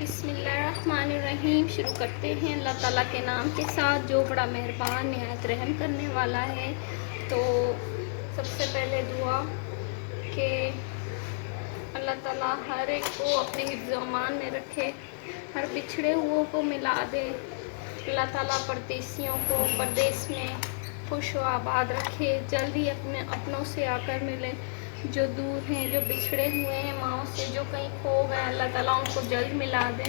बिस्मिल्लाहिर्रहमानिर्रहीम। शुरू करते हैं अल्लाह ताला के नाम के साथ जो बड़ा मेहरबान निहायत रहम करने वाला है। तो सबसे पहले दुआ कि अल्लाह ताला हर एक को अपने हिफ्ज़-ओ-अमान में रखे, हर बिछड़े हुओं को मिला दे। अल्लाह ताला परदेसियों को परदेस में खुश व आबाद रखे, जल्दी अपने अपनों से आकर मिले। जो दूर हैं, जो बिछड़े हुए हैं माँओं से, जो कहीं खो गए, अल्लाह ताला उनको जल्द मिला दे।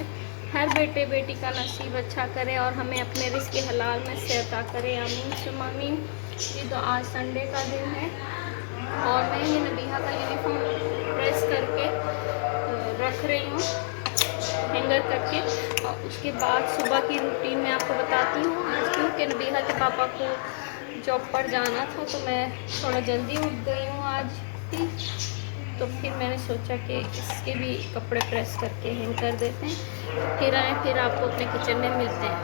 हर बेटे बेटी का नसीब अच्छा करे और हमें अपने रिज़्क़ हलाल में से अता करे, आमीन सुम्मा आमीन। जी तो आज संडे का दिन है और मैं ये नबीहा का यूनिफॉर्म प्रेस करके रख रही हूँ हैंगर करके। और उसके बाद सुबह की रूटीन में आपको बताती हूँ आज, क्योंकि नबीहा के पापा को जॉब पर जाना था तो मैं थोड़ा जल्दी उठ गई हूँ आज ही। तो फिर मैंने सोचा कि इसके भी कपड़े प्रेस करके हैंग कर देते हैं, फिर आए फिर आपको अपने किचन में मिलते हैं।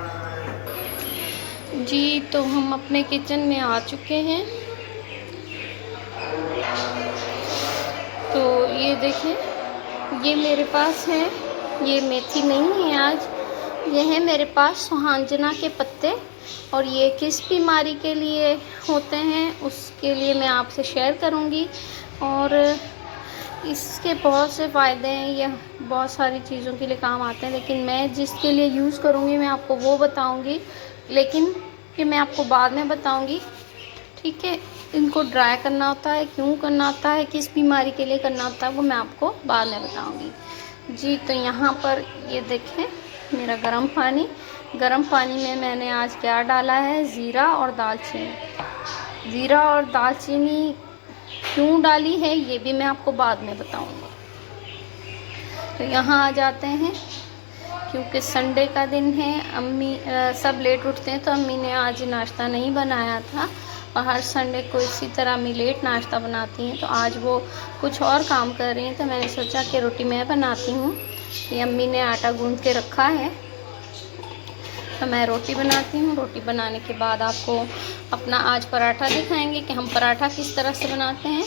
जी तो हम अपने किचन में आ चुके हैं। तो ये देखें, ये मेरे पास है, ये मेथी नहीं है आज, ये है मेरे पास सुहांजना के पत्ते। और ये किस बीमारी के लिए होते हैं उसके लिए मैं आपसे शेयर करूंगी। और इसके बहुत से फ़ायदे हैं, यह बहुत सारी चीज़ों के लिए काम आते हैं, लेकिन मैं जिसके लिए यूज़ करूंगी मैं आपको वो बताऊंगी, लेकिन कि मैं आपको बाद में बताऊंगी, ठीक है। इनको ड्राई करना होता है, क्यों करना होता है, किस बीमारी के लिए करना होता है, वो मैं आपको बाद में बताऊंगी। जी तो यहाँ पर ये देखें मेरा गर्म पानी में मैंने आज क्या डाला है, ज़ीरा और दालचीनी। ज़ीरा और दालचीनी क्यों डाली है ये भी मैं आपको बाद में बताऊंगी। तो यहाँ आ जाते हैं, क्योंकि संडे का दिन है, अम्मी सब लेट उठते हैं तो अम्मी ने आज नाश्ता नहीं बनाया था। और हर संडे को इसी तरह अम्मी लेट नाश्ता बनाती हैं, तो आज वो कुछ और काम कर रही हैं, तो मैंने सोचा कि रोटी मैं बनाती हूँ। ये अम्मी ने आटा गूंद के रखा है तो मैं रोटी बनाती हूँ। रोटी बनाने के बाद आपको अपना आज पराठा दिखाएंगे कि हम पराठा किस तरह से बनाते हैं,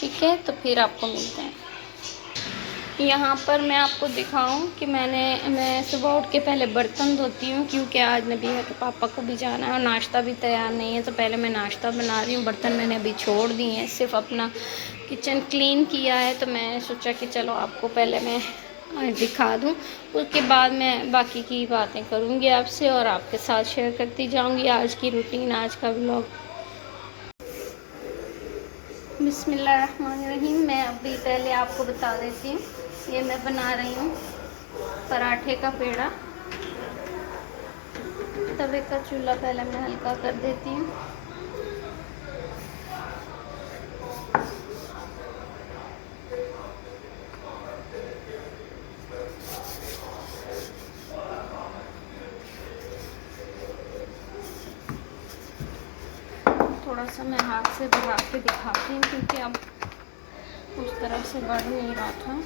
ठीक है। तो फिर आपको मिलते हैं। यहाँ पर मैं आपको दिखाऊं कि मैं सुबह उठ के पहले बर्तन धोती हूँ, क्योंकि आज नबीहा के पापा को भी जाना है और नाश्ता भी तैयार नहीं है। तो पहले मैं नाश्ता बना रही हूँ, बर्तन मैंने अभी छोड़ दिए हैं, सिर्फ अपना किचन क्लीन किया है। तो मैं सोचा कि चलो आपको पहले मैं दिखा दूँ, उसके बाद मैं बाकी की बातें करूँगी आपसे और आपके साथ शेयर करती जाऊँगी आज की रूटीन, आज का व्लॉग। बिस्मिल्लाहिर्रहमानिर्रहीम। मैं अभी पहले आपको बता देती हूँ, ये मैं बना रही हूँ पराठे का पेड़ा। तवे का चूल्हा पहले मैं हल्का कर देती हूँ। थोड़ा सा मैं हाथ से बढ़ा के दिखाती हूँ, क्योंकि अब उस तरह से बढ़ नहीं रहा था।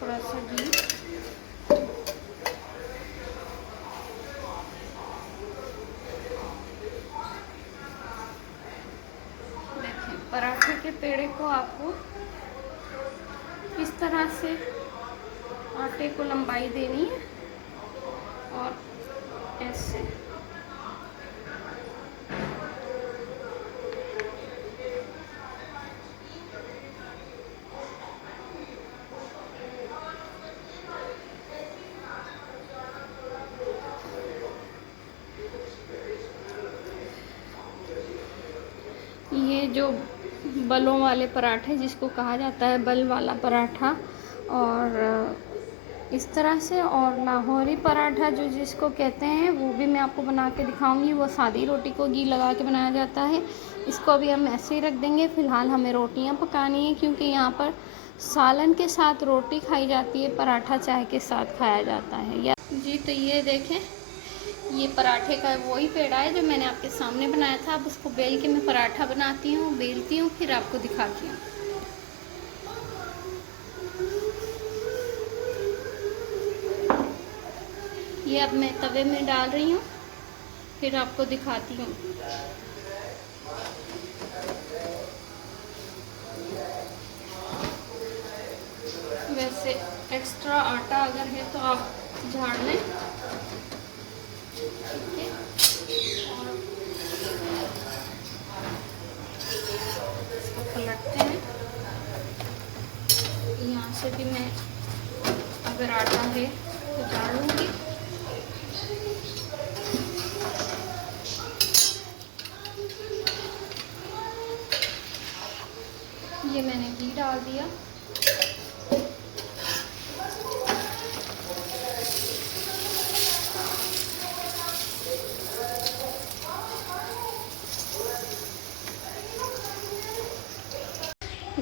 थोड़ा सा घी, देखें पराठे के पेड़े को आपको इस तरह से आटे को लंबाई देनी है और ऐसे ये जो बलों वाले पराठे जिसको कहा जाता है बल वाला पराठा, और इस तरह से, और लाहौरी पराठा जो जिसको कहते हैं वो भी मैं आपको बना के दिखाऊंगी। वो सादी रोटी को घी लगा के बनाया जाता है, इसको अभी हम ऐसे ही रख देंगे। फ़िलहाल हमें रोटियां पकानी है, क्योंकि यहाँ पर सालन के साथ रोटी खाई जाती है, पराठा चाय के साथ खाया जाता है। या जी तो ये देखें, ये पराठे का वही पेड़ा है जो मैंने आपके सामने बनाया था। अब उसको बेल के मैं पराठा बनाती हूँ, बेलती हूँ, फिर आपको दिखाती हूँ। ये अब मैं तवे में डाल रही हूँ, फिर आपको दिखाती हूँ। एक्स्ट्रा आटा अगर है तो आप झाड़ लें। ठीक है, और इसको पलटते हैं। यहाँ से भी मैं अगर आटा है तो झाड़ लूँगी। ये मैंने घी डाल दिया।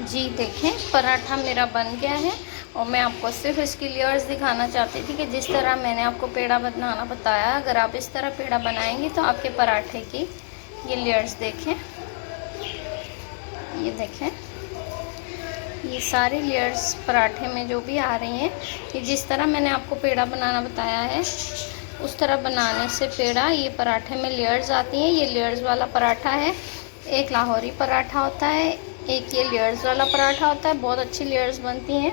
जी देखें, पराठा मेरा बन गया है और मैं आपको सिर्फ इसकी लेयर्स दिखाना चाहती थी कि जिस तरह मैंने आपको पेड़ा बनाना बताया, अगर आप इस तरह पेड़ा बनाएंगे तो आपके पराठे की ये लेयर्स देखें, ये देखें, ये सारी लेयर्स पराठे में जो भी आ रही हैं, कि जिस तरह मैंने आपको पेड़ा बनाना बताया है उस तरह बनाने से पेड़ा ये पराठे में लेयर्स आती हैं। ये लेयर्स वाला पराठा है। एक लाहौरी पराठा होता है, एक ये लेयर्स वाला पराठा होता है। बहुत अच्छी लेयर्स बनती हैं।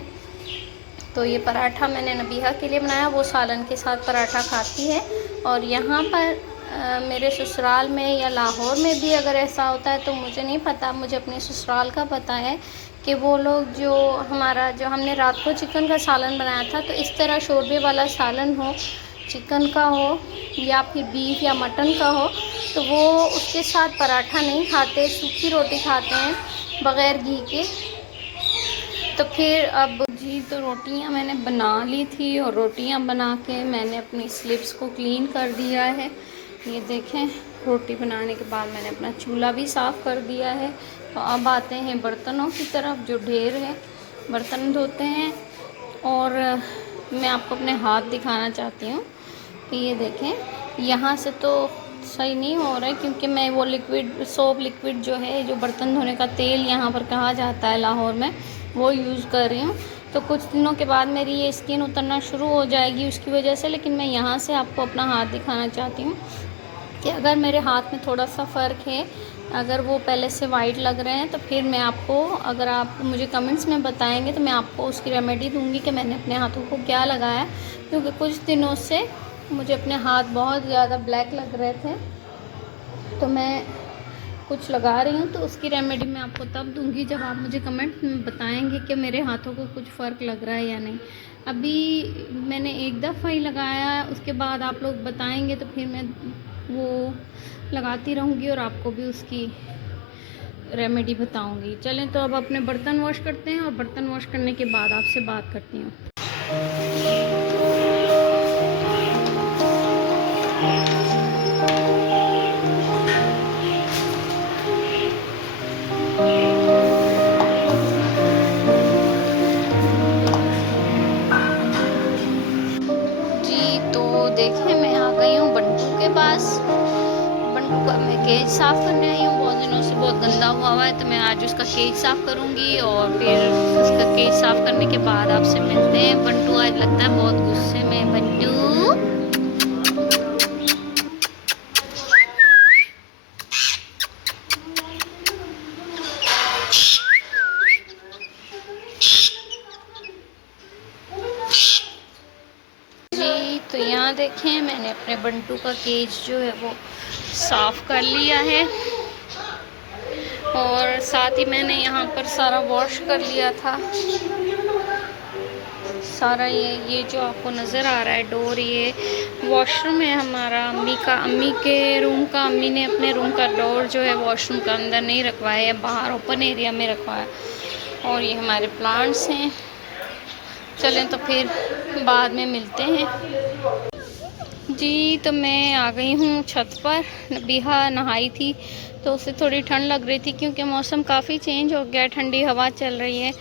तो ये पराठा मैंने नबीहा के लिए बनाया, वो सालन के साथ पराठा खाती है। और यहाँ पर मेरे ससुराल में या लाहौर में भी अगर ऐसा होता है तो मुझे नहीं पता, मुझे अपने ससुराल का पता है कि वो लोग जो हमने रात को चिकन का सालन बनाया था, तो इस तरह शोरबे वाला सालन हो, चिकन का हो या फिर बीफ या मटन का हो, तो वो उसके साथ पराठा नहीं खाते, सूखी रोटी खाते हैं बग़ैर घी के। तो फिर अब जी, तो रोटियां मैंने बना ली थी और रोटियां बना के मैंने अपनी स्लिप्स को क्लीन कर दिया है। ये देखें, रोटी बनाने के बाद मैंने अपना चूल्हा भी साफ़ कर दिया है। तो अब आते हैं बर्तनों की तरफ, जो ढेर है, बर्तन धोते हैं। और मैं आपको अपने हाथ दिखाना चाहती हूँ कि ये देखें, यहाँ से तो सही नहीं हो रहा है क्योंकि मैं वो लिक्विड, सोप लिक्विड जो है, जो बर्तन धोने का तेल यहाँ पर कहा जाता है लाहौर में, वो यूज़ कर रही हूँ। तो कुछ दिनों के बाद मेरी ये स्किन उतरना शुरू हो जाएगी उसकी वजह से। लेकिन मैं यहाँ से आपको अपना हाथ दिखाना चाहती हूँ कि अगर मेरे हाथ में थोड़ा सा फ़र्क है, अगर वो पहले से वाइट लग रहे हैं, तो फिर मैं आपको, अगर आप मुझे कमेंट्स में बताएंगे तो मैं आपको उसकी रेमेडी दूंगी कि मैंने अपने हाथों को क्या लगाया। क्योंकि कुछ दिनों से मुझे अपने हाथ बहुत ज़्यादा ब्लैक लग रहे थे, तो मैं कुछ लगा रही हूँ। तो उसकी रेमेडी मैं आपको तब दूंगी जब आप मुझे कमेंट में बताएंगे कि मेरे हाथों को कुछ फ़र्क लग रहा है या नहीं। अभी मैंने एक दफ़ा ही लगाया, उसके बाद आप लोग बताएंगे तो फिर मैं वो लगाती रहूँगी और आपको भी उसकी रेमेडी बताऊँगी। चलें, तो अब अपने बर्तन वॉश करते हैं और बर्तन वॉश करने के बाद आपसे बात करती हूँ। देखें, मैं आ गई हूँ बंटू के पास। बंटू का मैं केज साफ़ करने आई हूँ, बहुत दिनों से बहुत गंदा हुआ है। तो मैं आज उसका केज साफ़ करूँगी और फिर उसका केज साफ़ करने के बाद आपसे मिलते हैं। बंटू आज लगता है बहुत गुस्से में। बंटू, तो यहाँ देखें, मैंने अपने बंटू का केज जो है वो साफ़ कर लिया है और साथ ही मैंने यहाँ पर सारा वॉश कर लिया था। सारा ये जो आपको नज़र आ रहा है डोर, ये वॉशरूम है हमारा, अम्मी के रूम का। अम्मी ने अपने रूम का डोर जो है वॉशरूम का अंदर नहीं रखवाया है, बाहर ओपन एरिया में रखवाया। और ये हमारे प्लांट्स हैं। चलें, तो फिर बाद में मिलते हैं। जी, तो मैं आ गई हूँ छत पर। नबीहा नहाई थी तो उसे थोड़ी ठंड लग रही थी क्योंकि मौसम काफ़ी चेंज हो गया, ठंडी हवा चल रही है।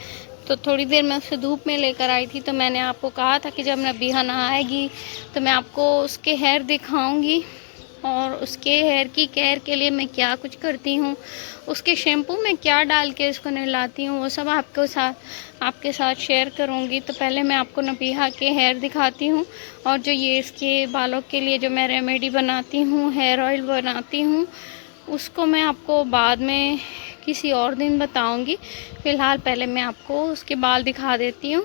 तो थोड़ी देर मैं उसे धूप में लेकर आई थी। तो मैंने आपको कहा था कि जब नबीहा नहाएगी तो मैं आपको उसके हेयर दिखाऊंगी और उसके हेयर की केयर के लिए मैं क्या कुछ करती हूँ, उसके शैम्पू में क्या डाल के उसको नहलाती हूँ, वो सब आपके साथ शेयर करूँगी। तो पहले मैं आपको नबीहा के हेयर दिखाती हूँ और जो ये इसके बालों के लिए जो मैं रेमेडी बनाती हूँ, हेयर ऑयल बनाती हूँ, उसको मैं आपको बाद में किसी और दिन बताऊँगी। फ़िलहाल पहले मैं आपको उसके बाल दिखा देती हूँ।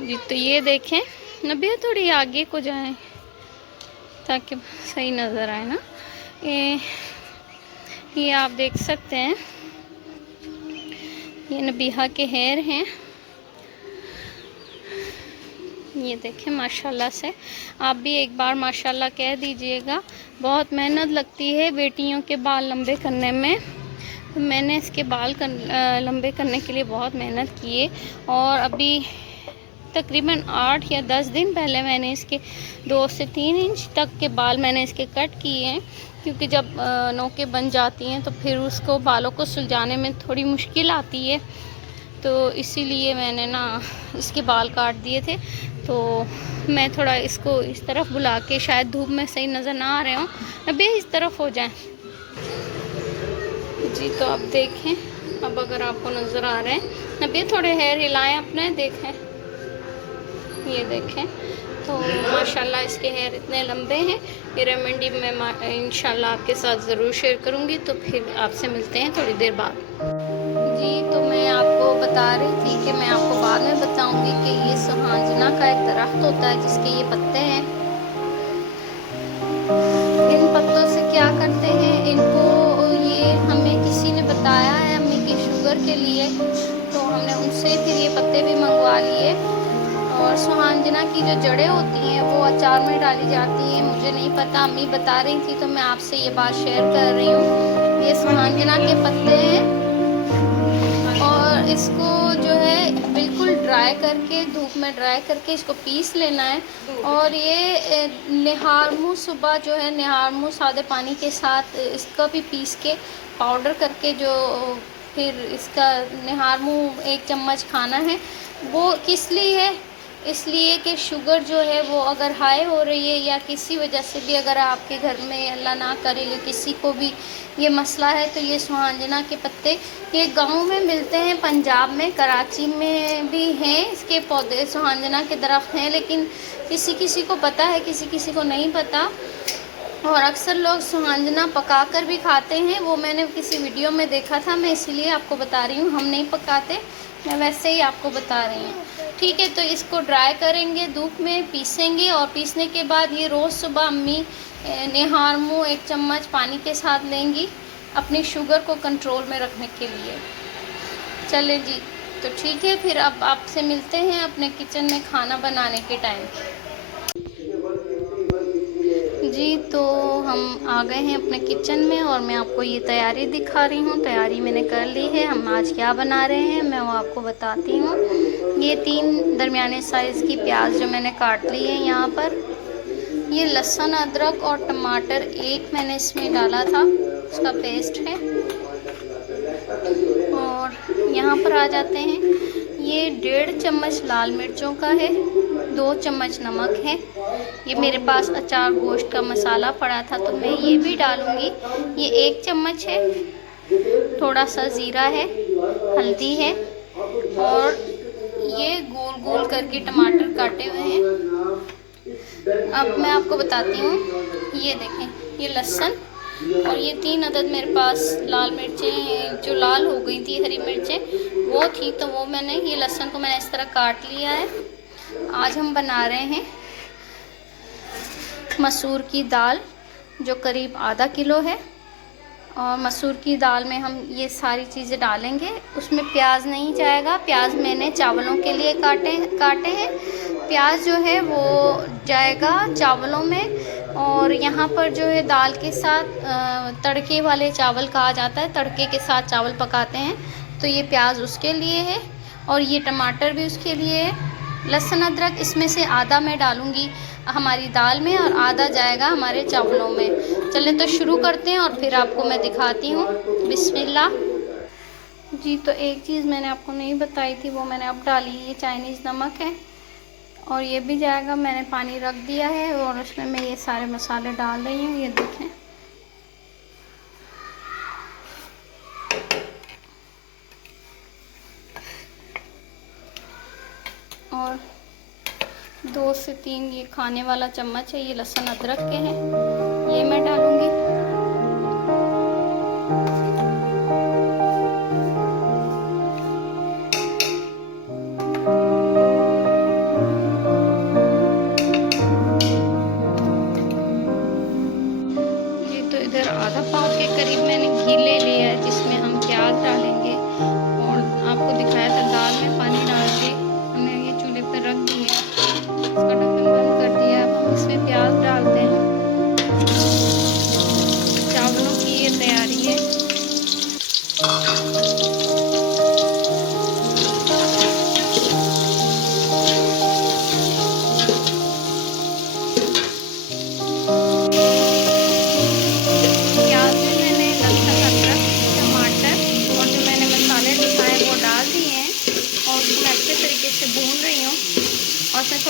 जी तो ये देखें, नबी थोड़ी आगे को जाएं ताकि सही नज़र आए ना। ये आप देख सकते हैं, ये नबीहा के हेयर हैं। ये देखें माशाल्लाह से, आप भी एक बार माशाल्लाह कह दीजिएगा। बहुत मेहनत लगती है बेटियों के बाल लंबे करने में। मैंने इसके बाल लंबे करने के लिए बहुत मेहनत की है, और अभी तकरीबन 8 या 10 दिन पहले मैंने इसके 2 से 3 इंच तक के बाल मैंने इसके कट किए हैं, क्योंकि जब नोकें बन जाती हैं तो फिर उसको बालों को सुलझाने में थोड़ी मुश्किल आती है, तो इसीलिए मैंने ना इसके बाल काट दिए थे। तो मैं थोड़ा इसको इस तरफ बुला के, शायद धूप में सही नज़र ना आ रहे हों, अभी इस तरफ हो जाएं। जी तो आप देखें, अब अगर आपको नज़र आ रहे हैं, अभी थोड़े हेयर हिलाएं अपने, देखें, ये देखें। तो माशाल्लाह इसके हेयर इतने लंबे हैं। ये रेमेडी मैं इंशाल्लाह आपके साथ ज़रूर शेयर करूँगी। तो फिर आपसे मिलते हैं थोड़ी देर बाद। जी तो मैं आपको बता रही थी कि मैं आपको बाद में बताऊंगी कि ये सुहांजना का एक दरख्त होता है जिसके ये पत्ते हैं। इन पत्तों से क्या करते हैं, इनको ये हमें किसी ने बताया है अम्मी की शुगर के लिए, तो हमने उनसे फिर ये पत्ते भी मंगवा लिए। और सुहांजना की जो जड़ें होती हैं वो अचार में डाली जाती हैं, मुझे नहीं पता, अम्मी बता रही थी तो मैं आपसे ये बात शेयर कर रही हूँ। ये सुहांजना के पत्ते हैं, और इसको जो है बिल्कुल ड्राई करके, धूप में ड्राई करके इसको पीस लेना है। और ये निहार मुँह सुबह जो है, निहार मुँह सादे पानी के साथ इसका भी पीस के पाउडर करके, जो फिर इसका निहार मुँह 1 चम्मच खाना है। वो किस लिए है, इसलिए कि शुगर जो है वो अगर हाई हो रही है, या किसी वजह से भी अगर आपके घर में अल्लाह ना करे किसी को भी ये मसला है, तो ये सुहांजना के पत्ते ये गांव में मिलते हैं, पंजाब में, कराची में भी हैं इसके पौधे, सुहांजना के दरख्त हैं, लेकिन किसी किसी को पता है, किसी किसी को नहीं पता। और अक्सर लोग सुहांजना पकाकर भी खाते हैं, वो मैंने किसी वीडियो में देखा था, मैं इसीलिए आपको बता रही हूँ। हम नहीं पकाते, मैं वैसे ही आपको बता रही हूँ, ठीक है। तो इसको ड्राई करेंगे, धूप में पीसेंगे, और पीसने के बाद ये रोज़ सुबह अम्मी निहार मुँह 1 चम्मच पानी के साथ लेंगी, अपनी शुगर को कंट्रोल में रखने के लिए। चले जी, तो ठीक है, फिर अब आपसे मिलते हैं अपने किचन में खाना बनाने के टाइम। जी तो हम आ गए हैं अपने किचन में, और मैं आपको ये तैयारी दिखा रही हूँ। तैयारी मैंने कर ली है, हम आज क्या बना रहे हैं मैं वो आपको बताती हूँ। ये 3 दरमियाने साइज़ की प्याज जो मैंने काट ली है यहाँ पर, ये लहसुन, अदरक और टमाटर 1 मैंने इसमें डाला था, उसका पेस्ट है। और यहाँ पर आ जाते हैं, ये 1.5 चम्मच लाल मिर्चों का है, 2 चम्मच नमक है। ये मेरे पास अचार गोश्त का मसाला पड़ा था तो मैं ये भी डालूँगी। ये 1 चम्मच है। थोड़ा सा ज़ीरा है, हल्दी है, और ये गोल गोल करके टमाटर काटे हुए हैं। अब मैं आपको बताती हूँ, ये देखें, ये लहसुन, और ये 3 अदद मेरे पास लाल मिर्चें, जो लाल हो गई थी हरी मिर्चें वो थी, तो वो मैंने, ये लहसुन को मैंने इस तरह काट लिया है। आज हम बना रहे हैं मसूर की दाल, जो करीब आधा किलो है। और मसूर की दाल में हम ये सारी चीज़ें डालेंगे, उसमें प्याज नहीं जाएगा, प्याज मैंने चावलों के लिए काटे हैं। प्याज जो है वो जाएगा चावलों में। और यहाँ पर जो है दाल के साथ तड़के वाले चावल कहा जाता है, तड़के के साथ चावल पकाते हैं, तो ये प्याज उसके लिए है, और ये टमाटर भी उसके लिए है। लहसुन अदरक इसमें से आधा मैं डालूँगी हमारी दाल में, और आधा जाएगा हमारे चावलों में। चलें तो शुरू करते हैं, और फिर आपको मैं दिखाती हूँ। बिस्मिल्लाह। जी तो एक चीज़ मैंने आपको नहीं बताई थी, वो मैंने अब डाली, ये चाइनीज़ नमक है, और ये भी जाएगा। मैंने पानी रख दिया है, और उसमें मैं ये सारे मसाले डाल रही हूँ, ये देखें। और 2 से 3 ये खाने वाला चम्मच है, ये लहसुन अदरक के हैं, ये मैं डालूँगी।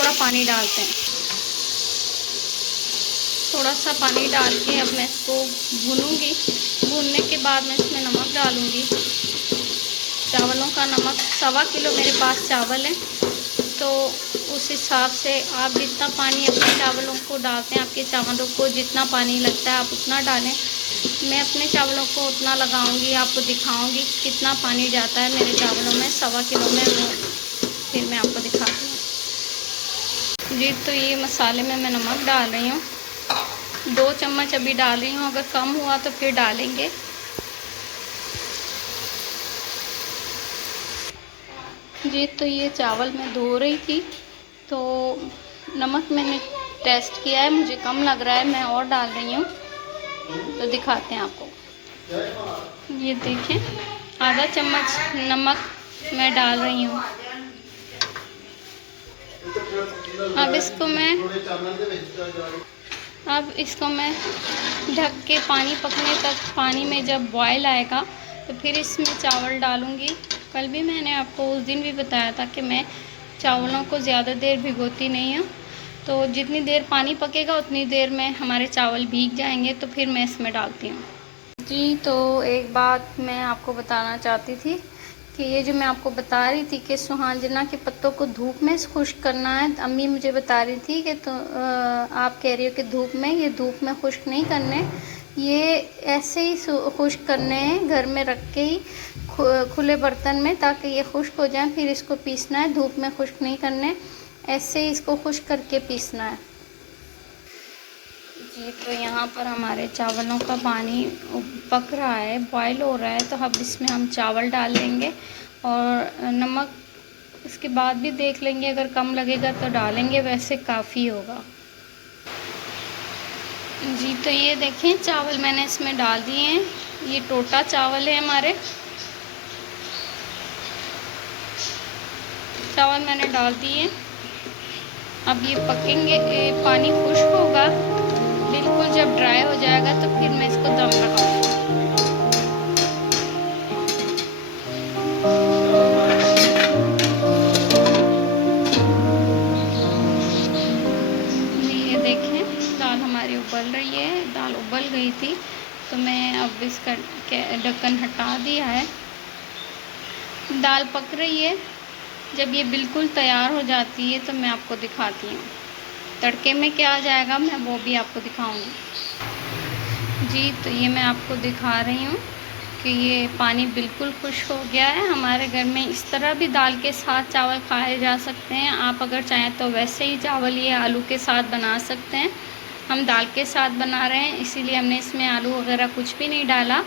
थोड़ा पानी डालते हैं। थोड़ा सा पानी डाल के अब मैं इसको भूनूंगी। भूनने के बाद मैं इसमें नमक डालूंगी। चावलों का नमक 1.25 किलो मेरे पास चावल है, तो उस हिसाब से आप जितना पानी अपने चावलों को डालते हैं, आपके चावलों को जितना पानी लगता है आप उतना डालें। मैं अपने चावलों को उतना लगाऊंगी, आपको दिखाऊंगी कितना पानी जाता है मेरे चावलों में 1.25 किलो में, वो फिर मैं आपको दिखाती हूँ जी। तो ये मसाले में मैं नमक डाल रही हूँ, 2 चम्मच अभी डाल रही हूँ, अगर कम हुआ तो फिर डालेंगे। जी तो ये चावल मैं धो रही थी, तो नमक मैंने टेस्ट किया है, मुझे कम लग रहा है, मैं और डाल रही हूँ, तो दिखाते हैं आपको। ये देखें, आधा चम्मच नमक मैं डाल रही हूँ। अब इसको मैं ढक के पानी पकने तक, पानी में जब बॉयल आएगा तो फिर इसमें चावल डालूँगी। कल भी मैंने आपको उस दिन भी बताया था कि मैं चावलों को ज़्यादा देर भिगोती नहीं हूँ, तो जितनी देर पानी पकेगा उतनी देर में हमारे चावल भीग जाएंगे, तो फिर मैं इसमें डालती हूँ जी। तो एक बात मैं आपको बताना चाहती थी कि ये जो मैं आपको बता रही थी कि सुहांजना के पत्तों को धूप में खुश्क करना है, अम्मी मुझे बता रही थी कि तो आप कह रही हो कि धूप में, ये धूप में खुश्क नहीं करने, ये ऐसे ही खुश्क करने हैं घर में रख के ही खुले बर्तन में, ताकि ये खुश्क हो जाए, फिर इसको पीसना है। धूप में खुश्क नहीं करने, ऐसे ही इसको खुश्क करके पीसना है जी। तो यहाँ पर हमारे चावलों का पानी पक रहा है, बॉयल हो रहा है, तो अब इसमें हम चावल डाल देंगे और नमक इसके बाद भी देख लेंगे, अगर कम लगेगा तो डालेंगे, वैसे काफ़ी होगा जी। तो ये देखें, चावल मैंने इसमें डाल दिए हैं, ये टोटा चावल है हमारे। चावल मैंने डाल दिए, अब ये पकेंगे, पानी खुश्क होगा, बिल्कुल जब ड्राई हो जाएगा तो फिर मैं इसको दम लगाऊंगी। ये देखें, दाल हमारी उबल रही है, दाल उबल गई थी, तो मैं अब इसका ढक्कन हटा दिया है। दाल पक रही है, जब ये बिल्कुल तैयार हो जाती है तो मैं आपको दिखाती हूँ तड़के में क्या आ जाएगा, मैं वो भी आपको दिखाऊंगी जी। तो ये मैं आपको दिखा रही हूँ कि ये पानी बिल्कुल खुश्क हो गया है। हमारे घर में इस तरह भी दाल के साथ चावल खाए जा सकते हैं, आप अगर चाहें तो वैसे ही चावल ये आलू के साथ बना सकते हैं। हम दाल के साथ बना रहे हैं, इसीलिए हमने इसमें आलू वगैरह कुछ भी नहीं डाला।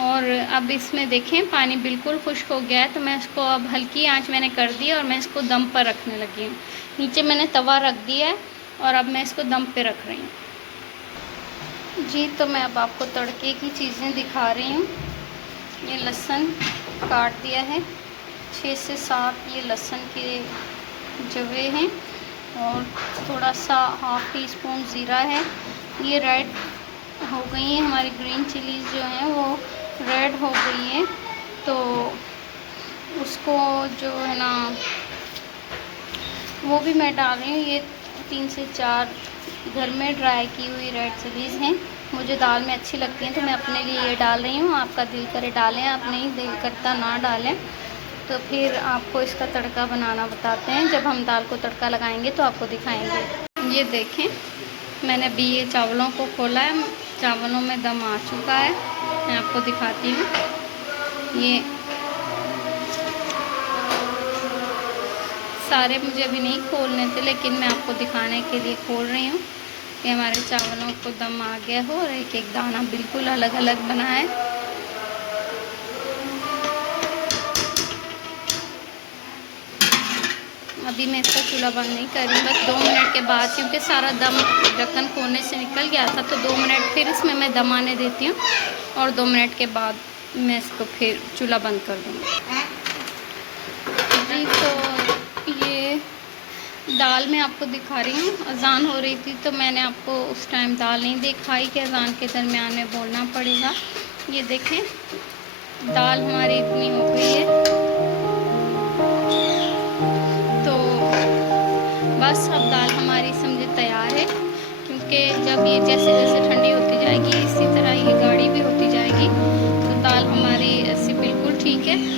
और अब इसमें देखें पानी बिल्कुल खुश्क हो गया है, तो मैं इसको अब हल्की आंच मैंने कर दी है और मैं इसको दम पर रखने लगी हूँ। नीचे मैंने तवा रख दिया है और अब मैं इसको दम पे रख रही हूँ जी। तो मैं अब आपको तड़के की चीज़ें दिखा रही हूँ। ये लहसुन काट दिया है, 6 से 7 ये लहसुन के जवे हैं, और थोड़ा सा ½ टीस्पून ज़ीरा है। ये रेड हो गई हैं हमारी ग्रीन चिलीज़ जो हैं वो रेड हो गई हैं, तो उसको जो है ना वो भी मैं डाल रही हूँ। ये 3 से 4 घर में ड्राई की हुई रेड चिलीज़ हैं, मुझे दाल में अच्छी लगती हैं, तो मैं अपने लिए ये डाल रही हूँ। आपका दिल करे डालें, आप नहीं दिल करता ना डालें। तो फिर आपको इसका तड़का बनाना बताते हैं, जब हम दाल को तड़का लगाएंगे तो आपको दिखाएंगे। ये देखें, मैंने अभी ये चावलों को खोला है, चावलों में दम आ चुका है, मैं आपको दिखाती हूँ। ये सारे मुझे अभी नहीं खोलने थे, लेकिन मैं आपको दिखाने के लिए खोल रही हूँ कि हमारे चावलों को दम आ गया हो और एक एक दाना बिल्कुल अलग अलग बना है। अभी मैं इसका चूल्हा बंद नहीं कर रही, बस 2 मिनट के बाद, क्योंकि सारा दम ढक्कन खोलने से निकल गया था, तो 2 मिनट फिर इसमें मैं दम आने देती हूँ और 2 मिनट के बाद मैं इसको फिर चूल्हा बंद कर दूँगी जी। तो ये दाल मैं आपको दिखा रही हूँ, अजान हो रही थी तो मैंने आपको उस टाइम दाल नहीं दिखाई कि अजान के दरमियान में बोलना पड़ेगा। ये देखें, दाल हमारी इतनी हो गई है, तो बस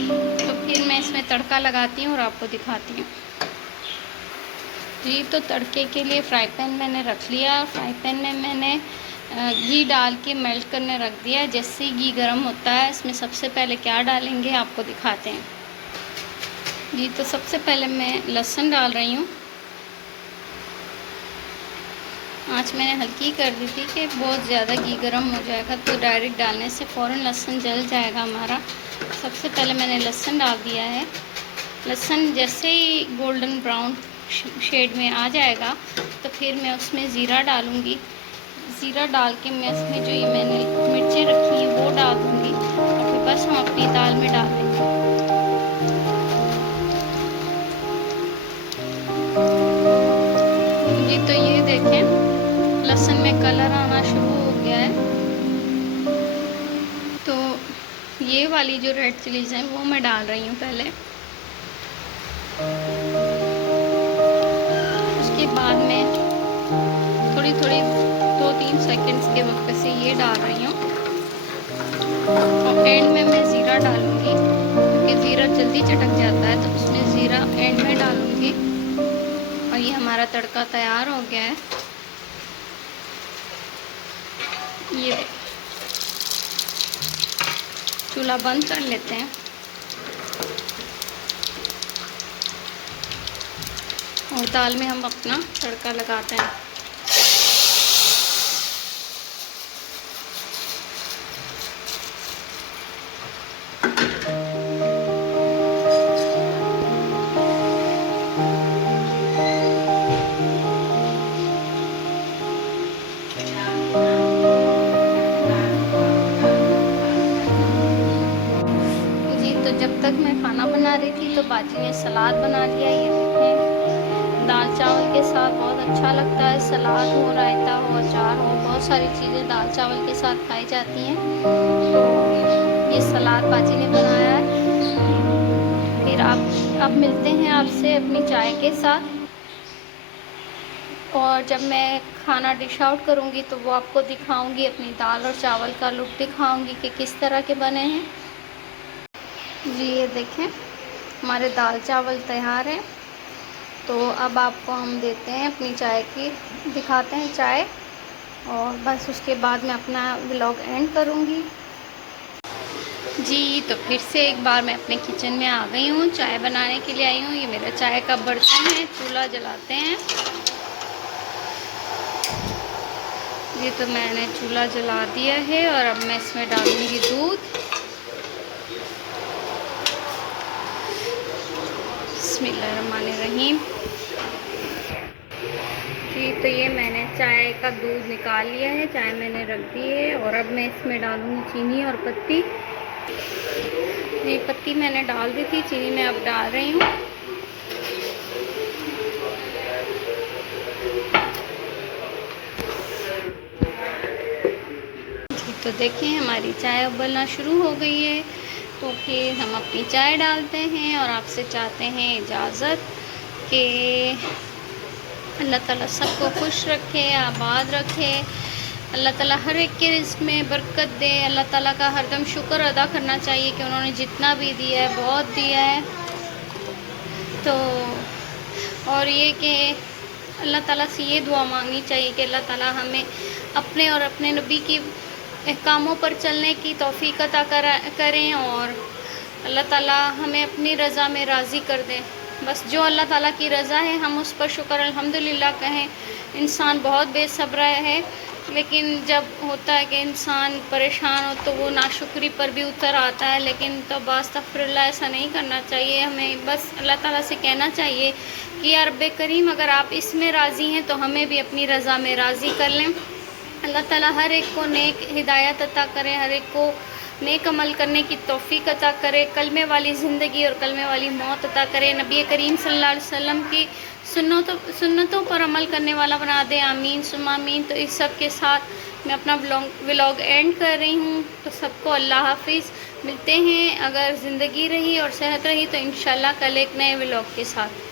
तो फिर मैं इसमें तड़का लगाती हूँ और आपको दिखाती हूँ। जी तो तड़के के लिए फ्राई पैन मैंने रख लिया। फ्राई पैन में मैंने घी डाल के मेल्ट करने रख दिया। जैसे ही घी गर्म होता है, इसमें सबसे पहले क्या डालेंगे आपको दिखाते हैं। जी तो सबसे पहले मैं लहसुन डाल रही हूँ। आँच मैंने हल्की कर दी थी कि बहुत ज़्यादा घी गर्म हो जाएगा तो डायरेक्ट डालने से फ़ौरन लहसुन जल जाएगा हमारा। सबसे पहले मैंने लहसुन डाल दिया है। लहसुन जैसे ही गोल्डन ब्राउन शेड में आ जाएगा तो फिर मैं उसमें ज़ीरा डालूँगी। ज़ीरा डाल के मैं इसमें जो ये मैंने मिर्चें रखी हैं वो डाल दूँगी और फिर बस हम अपनी दाल में डाल देंगे। जी तो ये देखें, लहसुन में कलर आना शुरू हो गया है। तो ये वाली जो रेड चिलीज़ हैं वो मैं डाल रही हूँ पहले। उसके बाद मैं थोड़ी 2-3 सेकंड्स के वक्त से ये डाल रही हूँ और एंड में मैं ज़ीरा डालूँगी क्योंकि ज़ीरा जल्दी चटक जाता है, तो उसमें ज़ीरा एंड में डालूँगी। और ये हमारा तड़का तैयार हो गया है। ये चूल्हा बंद कर लेते हैं और दाल में हम अपना तड़का लगाते हैं। जब तक मैं खाना बना रही थी तो बाजी ने सलाद बना लिया। ये देखें, दाल चावल के साथ बहुत अच्छा लगता है। सलाद हो, रायता हो, अचार हो, बहुत सारी चीज़ें दाल चावल के साथ खाई जाती हैं। तो ये सलाद बाजी ने बनाया है। फिर आप मिलते हैं आपसे अपनी चाय के साथ। और जब मैं खाना डिश आउट करूँगी तो वो आपको दिखाऊँगी, अपनी दाल और चावल का लुक दिखाऊँगी कि किस तरह के बने हैं। जी ये देखें, हमारे दाल चावल तैयार हैं। तो अब आपको हम देते हैं अपनी चाय की, दिखाते हैं चाय, और बस उसके बाद मैं अपना व्लॉग एंड करूँगी। जी तो फिर से एक बार मैं अपने किचन में आ गई हूँ, चाय बनाने के लिए आई हूँ। ये मेरा चाय का बर्तन है, चूल्हा जलाते हैं। ये तो मैंने चूल्हा जला दिया है और अब मैं इसमें डालूँगी दूध। बिस्मिल्लाहिर्रहमानिर्रहीम। जी तो ये मैंने चाय का दूध निकाल लिया है, चाय मैंने रख दी है और अब मैं इसमें डालूँगी चीनी और पत्ती। ये पत्ती मैंने डाल दी थी, चीनी मैं अब डाल रही हूँ। जी तो देखें, हमारी चाय उबलना शुरू हो गई है। तो फिर हम अपनी चाय डालते हैं और आपसे चाहते हैं इजाज़त कि अल्लाह ताला सबको खुश रखे, आबाद रखे। अल्लाह ताला हर एक के रिज़्क़ में बरकत दे। अल्लाह ताला का हरदम शुक्र अदा करना चाहिए कि उन्होंने जितना भी दिया है बहुत दिया है। तो और ये कि अल्लाह ताला से ये दुआ मांगनी चाहिए कि अल्लाह ताला हमें अपने और अपने नबी की अहकामों पर चलने की तौफ़ीक़ अता करें और अल्लाह ताला हमें अपनी रज़ा में राज़ी कर दें। बस जो अल्लाह ताला की रज़ा है हम उस पर शुक्र अल्हम्दुलिल्लाह कहें। इंसान बहुत बेसब्र है, लेकिन जब होता है कि इंसान परेशान हो तो वो नाशुक्री पर भी उतर आता है। लेकिन तौबा अस्तग़फ़िरुल्लाह, ऐसा नहीं करना चाहिए। हमें बस अल्लाह ताला से कहना चाहिए कि या रब्बे करीम, अगर आप इसमें राज़ी हैं तो हमें भी अपनी रज़ा में राज़ी कर लें। अल्लाह ताला हर एक को नेक हिदायत अता करे, हर एक को नेक अमल करने की तौफ़ीक़ अता करे, कलमे वाली ज़िंदगी और कलमे वाली मौत अता करे, नबी करीम सल्लल्लाहु अलैहि वसल्लम की सुन्नतों पर अमल करने वाला बना दे। आमीन सुम्मा आमीन। तो इस सब के साथ मैं अपना व्लॉग एंड कर रही हूँ। तो सबको अल्लाह हाफिज़। मिलते हैं, अगर ज़िंदगी रही और सेहत रही तो इंशाल्लाह कल एक नए व्लॉग के साथ।